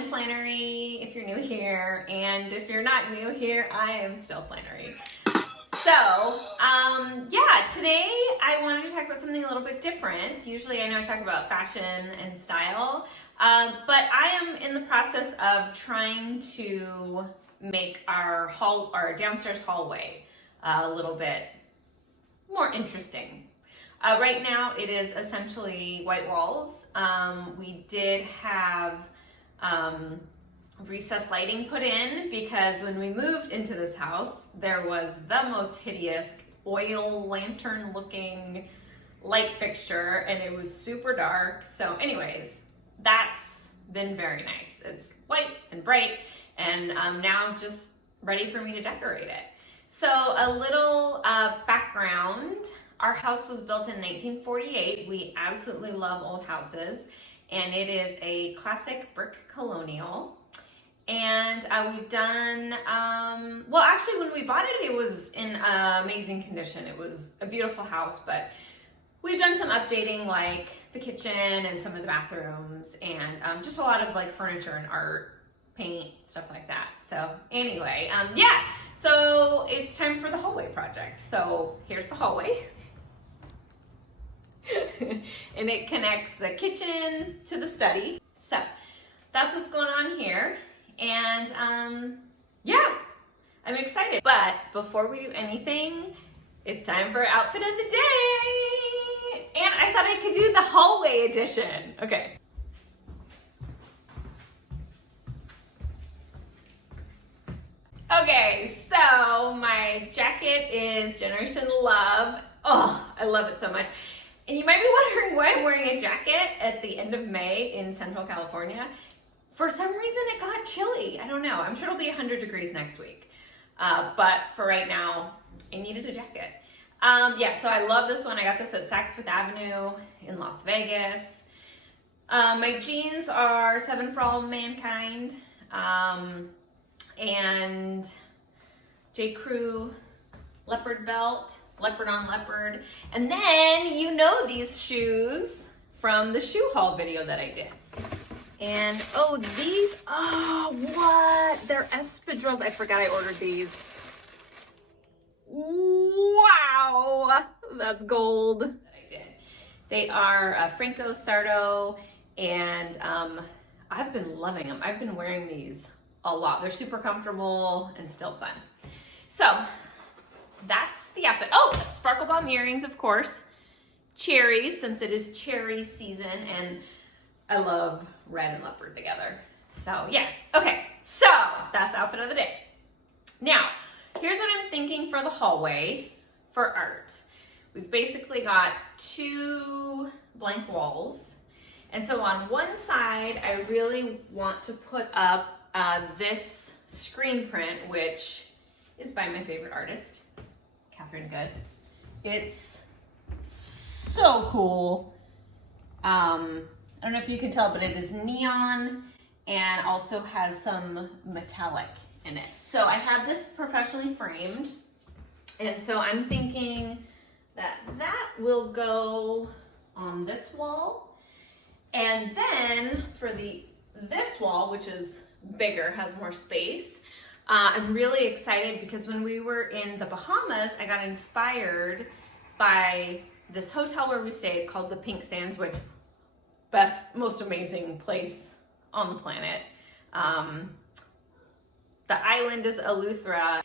I'm Flannery, if you're new here, and if you're not new here, I am still Flannery. So, yeah, today I wanted to talk about something a little bit different. Usually I know I talk about fashion and style, but I am in the process of trying to make our downstairs hallway a little bit more interesting. Right now it is essentially white walls. We did have recessed lighting put in because when we moved into this house, there was the most hideous oil lantern looking light fixture and it was super dark. So anyways, that's been very nice. It's white and bright and now I'm just ready for me to decorate it. So a little background. Our house was built in 1948. We absolutely love old houses, and it is a classic brick colonial. And we've done, well, actually when we bought it, it was in amazing condition. It was a beautiful house, but we've done some updating like the kitchen and some of the bathrooms and just a lot of like furniture and art, paint, stuff like that. So anyway, yeah, so it's time for the hallway project. So here's the hallway. And it connects the kitchen to the study. So that's what's going on here. And yeah, I'm excited. But before we do anything, it's time for outfit of the day. And I thought I could do the hallway edition. Okay. Okay, so my jacket is Generation Love. Oh, I love it so much. And you might be wondering why I'm wearing a jacket at the end of May in Central California. For some reason it got chilly. I don't know. I'm sure it'll be 100 degrees next week. But for right now, I needed a jacket. Yeah, so I love this one. I got this at Saks Fifth Avenue in Las Vegas. My jeans are 7 for All Mankind. And J.Crew Leopard belt. Leopard on Leopard. And then you know these shoes from the shoe haul video that I did. And oh, these, oh, what? They're Espadrilles. I forgot I ordered these. Wow, that's gold. That I did. They are Franco, Sarto, and I've been loving them. I've been wearing these a lot. They're super comfortable and still fun. So that's the outfit. Oh, sparkle bomb earrings, of course. Cherries, since it is cherry season, and I love red and leopard together. So yeah, okay, so that's outfit of the day. Now, here's what I'm thinking for the hallway for art. We've basically got 2 blank walls. And so on one side, I really want to put up this screen print, which is by my favorite artist, Catherine Good. It's so cool. I don't know if you can tell, but it is neon and also has some metallic in it. So I have this professionally framed, and so I'm thinking that that will go on this wall. And then for this wall, which is bigger, has more space, I'm really excited because when we were in the Bahamas, I got inspired by this hotel where we stayed called the Pink Sands, which most amazing place on the planet. The island is Eleuthera,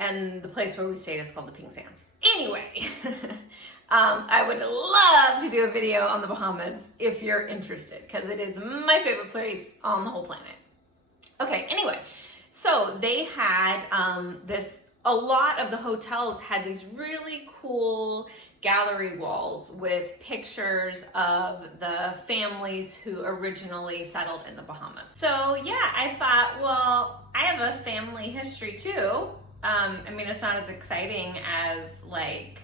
and the place where we stayed is called the Pink Sands. Anyway, I would love to do a video on the Bahamas if you're interested, because it is my favorite place on the whole planet. Okay, anyway, so they had a lot of the hotels had these really cool gallery walls with pictures of the families who originally settled in the Bahamas. So yeah, I thought, well, I have a family history too. I mean, it's not as exciting as like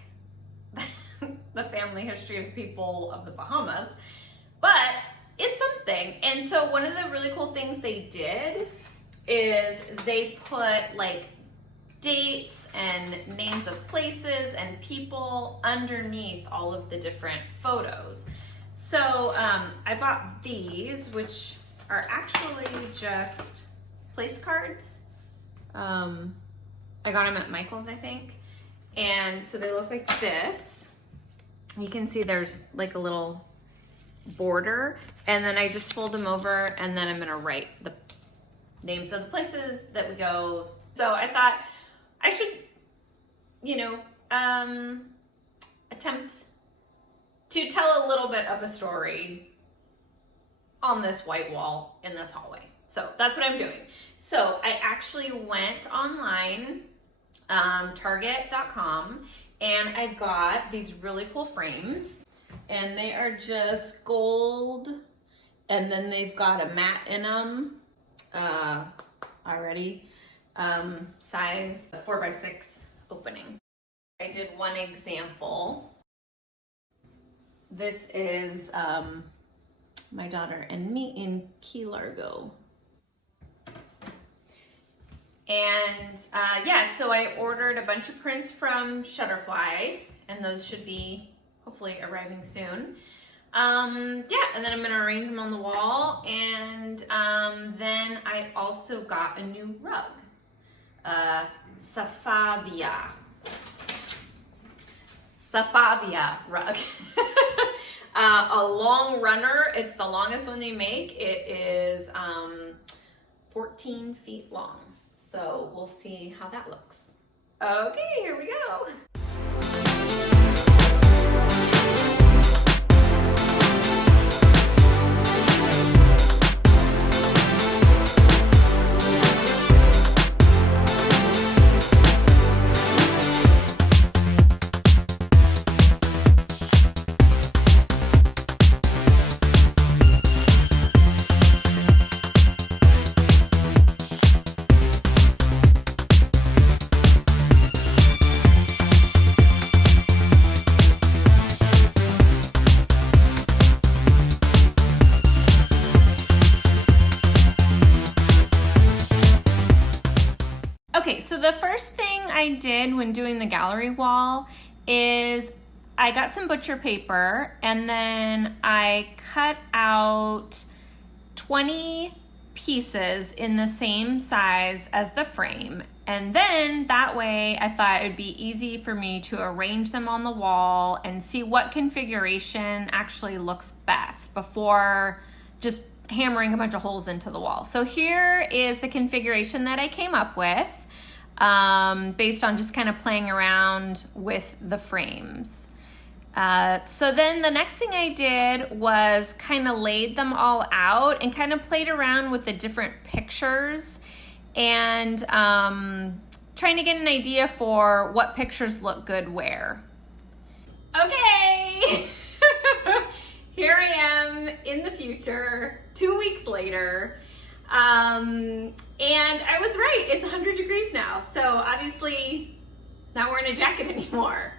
the family history of people of the Bahamas, but it's something. And so one of the really cool things they did is they put like dates and names of places and people underneath all of the different photos. So I bought these, which are actually just place cards. I got them at Michael's, I think. And so they look like this. You can see there's like a little border, and then I just fold them over, and then I'm gonna write the names of the places that we go. So I thought I should, you know, attempt to tell a little bit of a story on this white wall in this hallway. So that's what I'm doing. So I actually went online, Target.com, and I got these really cool frames, and they are just gold, and then they've got a matte in them already, size 4x6 opening. I did one example. This is my daughter and me in Key Largo. And yeah, so I ordered a bunch of prints from Shutterfly, and those should be hopefully arriving soon. Yeah, and then I'm gonna arrange them on the wall, and then I also got a new rug, Safavian rug. A long runner. It's the longest one they make. It is 14 feet long. So we'll see how that looks. Okay, here we go. Okay, so the first thing I did when doing the gallery wall is I got some butcher paper, and then I cut out 20 pieces in the same size as the frame. And then that way I thought it would be easy for me to arrange them on the wall and see what configuration actually looks best before just hammering a bunch of holes into the wall. So here is the configuration that I came up with, based on just kind of playing around with the frames. So then the next thing I did was kind of laid them all out and kind of played around with the different pictures and trying to get an idea for what pictures look good where. Okay, here I am in the future, 2 weeks later. And I was right, it's 100 degrees now. So obviously not wearing a jacket anymore.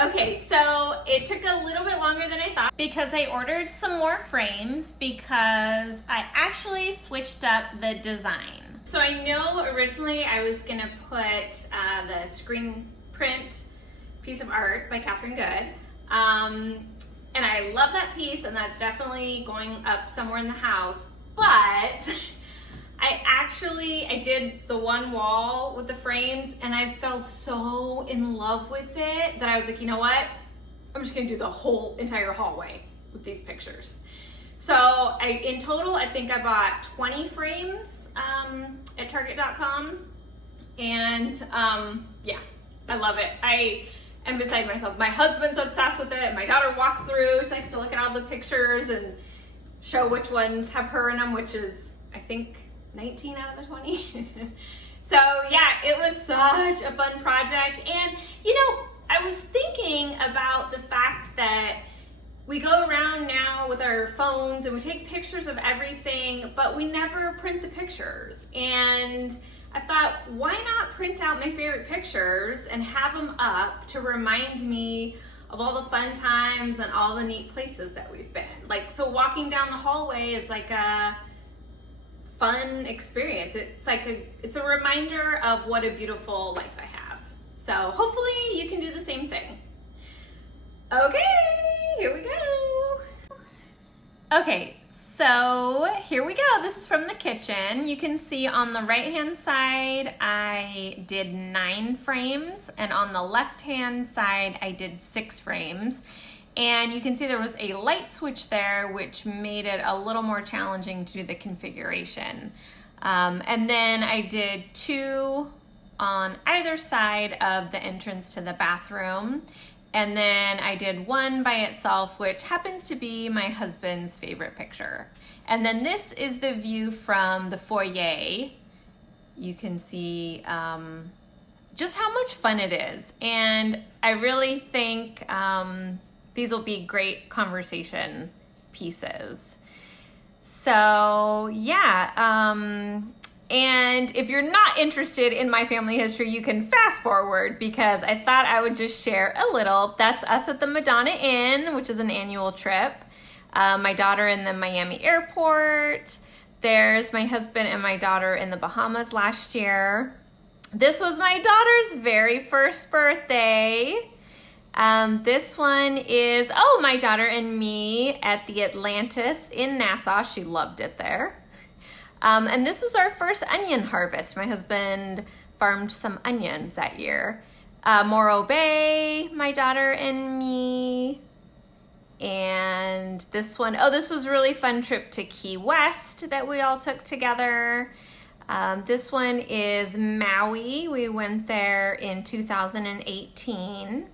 Okay, so it took a little bit longer than I thought because I ordered some more frames because I actually switched up the design. So I know originally I was gonna put the screen print piece of art by Catherine Good. And I love that piece, and that's definitely going up somewhere in the house. But I did the one wall with the frames, and I fell so in love with it that I was like, you know what? I'm just gonna do the whole entire hallway with these pictures. So in total, I think I bought 20 frames at Target.com. And yeah, I love it. I am beside myself. My husband's obsessed with it. My daughter walks through, she likes to look at all the pictures and show which ones have her in them, which is, I think, 19 out of the 20. So yeah, it was such a fun project. And you know, I was thinking about the fact that we go around now with our phones and we take pictures of everything, but we never print the pictures. And I thought, why not print out my favorite pictures and have them up to remind me of all the fun times and all the neat places that we've been. Like, so walking down the hallway is like a fun experience. It's a reminder of what a beautiful life I have. So hopefully you can do the same thing. Okay, here we go. Okay, so here we go. This is from the kitchen. You can see on the right-hand side, I did 9 frames, and on the left-hand side, I did 6 frames. And you can see there was a light switch there, which made it a little more challenging to do the configuration. And then I did 2 on either side of the entrance to the bathroom. And then I did 1 by itself, which happens to be my husband's favorite picture. And then this is the view from the foyer. You can see just how much fun it is. And I really think these will be great conversation pieces. So yeah, and if you're not interested in my family history, you can fast forward because I thought I would just share a little. That's us at the Madonna Inn, which is an annual trip. My daughter in the Miami airport. There's my husband and my daughter in the Bahamas last year. This was my daughter's very first birthday. This one is, my daughter and me at the Atlantis in Nassau. She loved it there. And this was our first onion harvest. My husband farmed some onions that year. Morro Bay, my daughter and me. And this one, this was a really fun trip to Key West that we all took together. This one is Maui. We went there in 2018.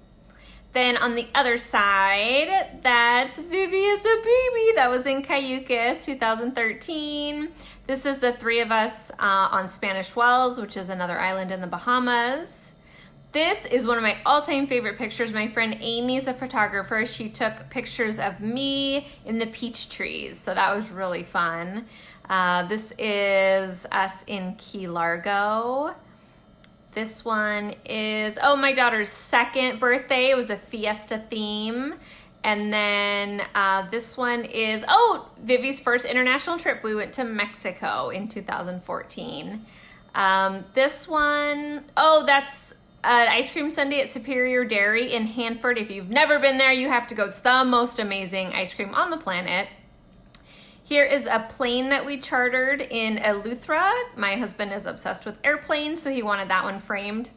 Then on the other side, that's Vivi as a baby. That was in Cayucas, 2013. This is the 3 of us on Spanish Wells, which is another island in the Bahamas. This is one of my all-time favorite pictures. My friend Amy is a photographer. She took pictures of me in the peach trees, so that was really fun. This is us in Key Largo. This one is, my daughter's 2nd birthday. It was a fiesta theme. And then this one is, Vivi's first international trip. We went to Mexico in 2014. This one, that's an ice cream sundae at Superior Dairy in Hanford. If you've never been there, you have to go. It's the most amazing ice cream on the planet. Here is a plane that we chartered in Eleuthera. My husband is obsessed with airplanes, so he wanted that one framed.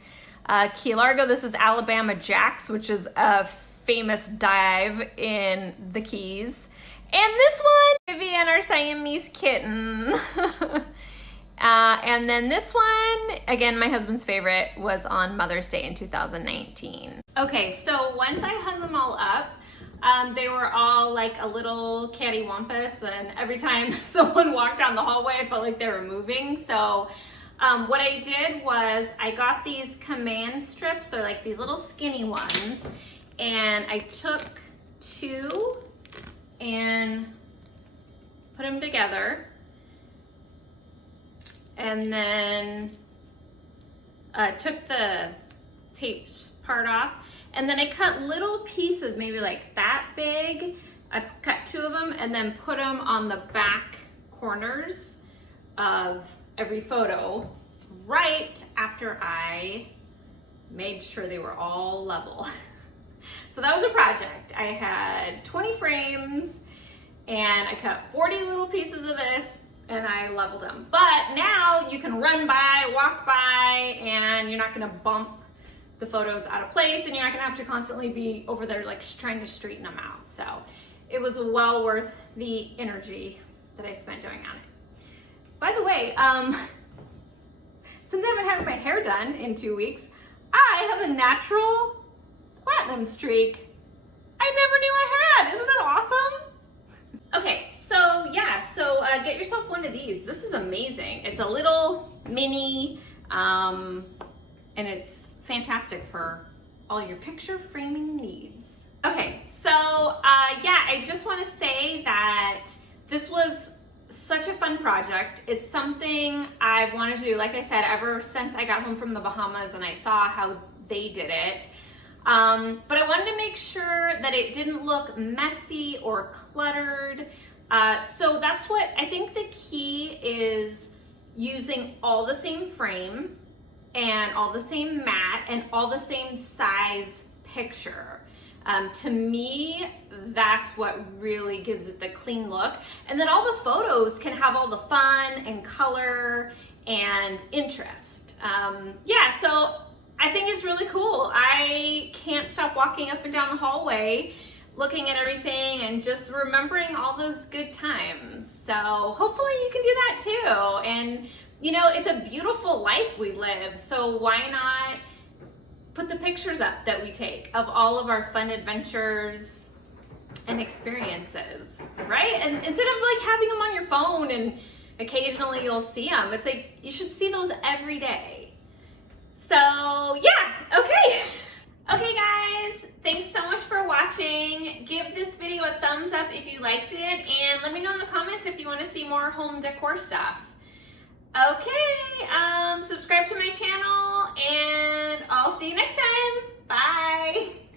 Key Largo, this is Alabama Jacks, which is a famous dive in the Keys. And this one, Vivi and our Siamese kitten. And then this one, again, my husband's favorite, was on Mother's Day in 2019. Okay, so once I hung them all up, they were all like a little cattywampus, and every time someone walked down the hallway, I felt like they were moving. So what I did was I got these command strips. They're like these little skinny ones, and I took 2 and put them together, and then took the tape part off. And then I cut little pieces, maybe like that big. I cut 2 of them and then put them on the back corners of every photo right after I made sure they were all level. So that was a project. I had 20 frames and I cut 40 little pieces of this and I leveled them. But now you can run by, walk by, and you're not gonna bump the photos out of place, and you're not gonna have to constantly be over there like trying to straighten them out. So it was well worth the energy that I spent doing on it. By the way, since I haven't had my hair done in 2 weeks, I have a natural platinum streak. I never knew I had. Isn't that awesome? Okay, so yeah, get yourself one of these. This is amazing. It's a little mini, and it's fantastic for all your picture framing needs. Okay, so I just want to say that this was such a fun project. It's something I've wanted to do, like I said, ever since I got home from the Bahamas and I saw how they did it. But I wanted to make sure that it didn't look messy or cluttered. So that's what I think the key is, using all the same frame and all the same mat and all the same size picture. To me, that's what really gives it the clean look. And then all the photos can have all the fun and color and interest. Yeah, so I think it's really cool. I can't stop walking up and down the hallway looking at everything and just remembering all those good times. So hopefully you can do that too. And you know, it's a beautiful life we live, so why not put the pictures up that we take of all of our fun adventures and experiences, right? And instead of like having them on your phone and occasionally you'll see them, it's like you should see those every day. So yeah, okay. Okay guys, thanks so much for watching. Give this video a thumbs up if you liked it, and let me know in the comments if you want to see more home decor stuff. Okay, subscribe to my channel, and I'll see you next time. Bye.